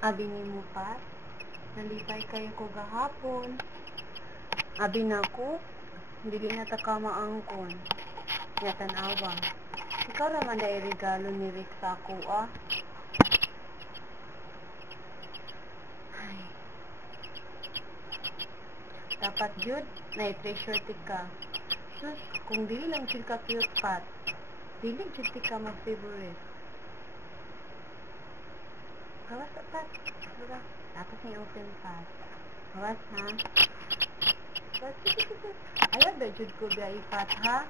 Abi ni mo pa, nalipay kayo ko gahapon. Abi na ko, dili na ta ka maangkon. Nga tanawa. Ikaw naman dahil regalo ni Rick sa ako, ah. Ay. Dapat yun, na-treasure ti ka. Sus, kung dili lang siya ka cute pat, dili jud ti ka mag-favorite. Hawas pa, pat. Diba? Tapos ni open pat. Hawas, ha? Hawas, sige. Ayaw ba jud ko biya ipat, ha?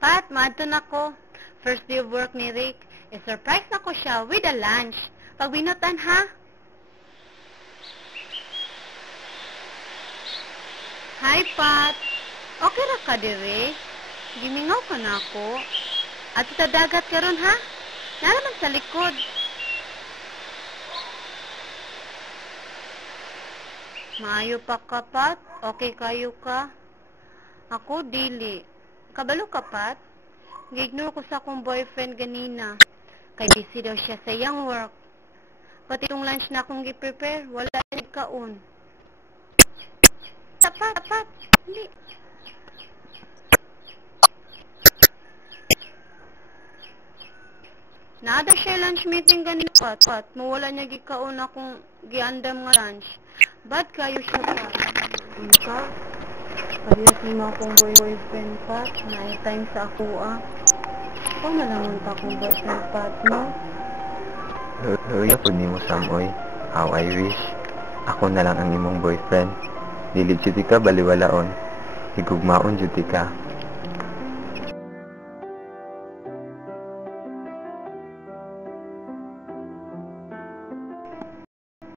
Pat, maadto na ko. First day of work ni Rick. I-surprise na ko siya with a lunch. Pagbinutan, ha? Hi, Pat. Okay ra ka dire? Gimingaw ka na ako. At sa dagat ka ron, ha? Nalaman sa likod. Maayo pa ka, Pat? Okay kayo ka? Ako, dili. Kabalo ka, Pat? Gi-ignore ko sa akong boyfriend ganina. Kay busy daw siya sa iyang work. Pati itong lunch na akong gi-prepare, wala din kaon. Pat. Hindi. Naada siya lunch meeting ganina, Pat. Mawala niya gikaon akong giandam nga lunch. Bad kayo siya, Pat. Ka? Parehas ni mga akong boyfriend, Pat. Na-time sa ako, ah. Ikaw na lang ang akong boyfriend, Pat, no? Huya po ni mo, Samoy. How I wish. Ako na lang ang imong boyfriend. Dili jud ka baliwalaon. Higugmaon jud ka.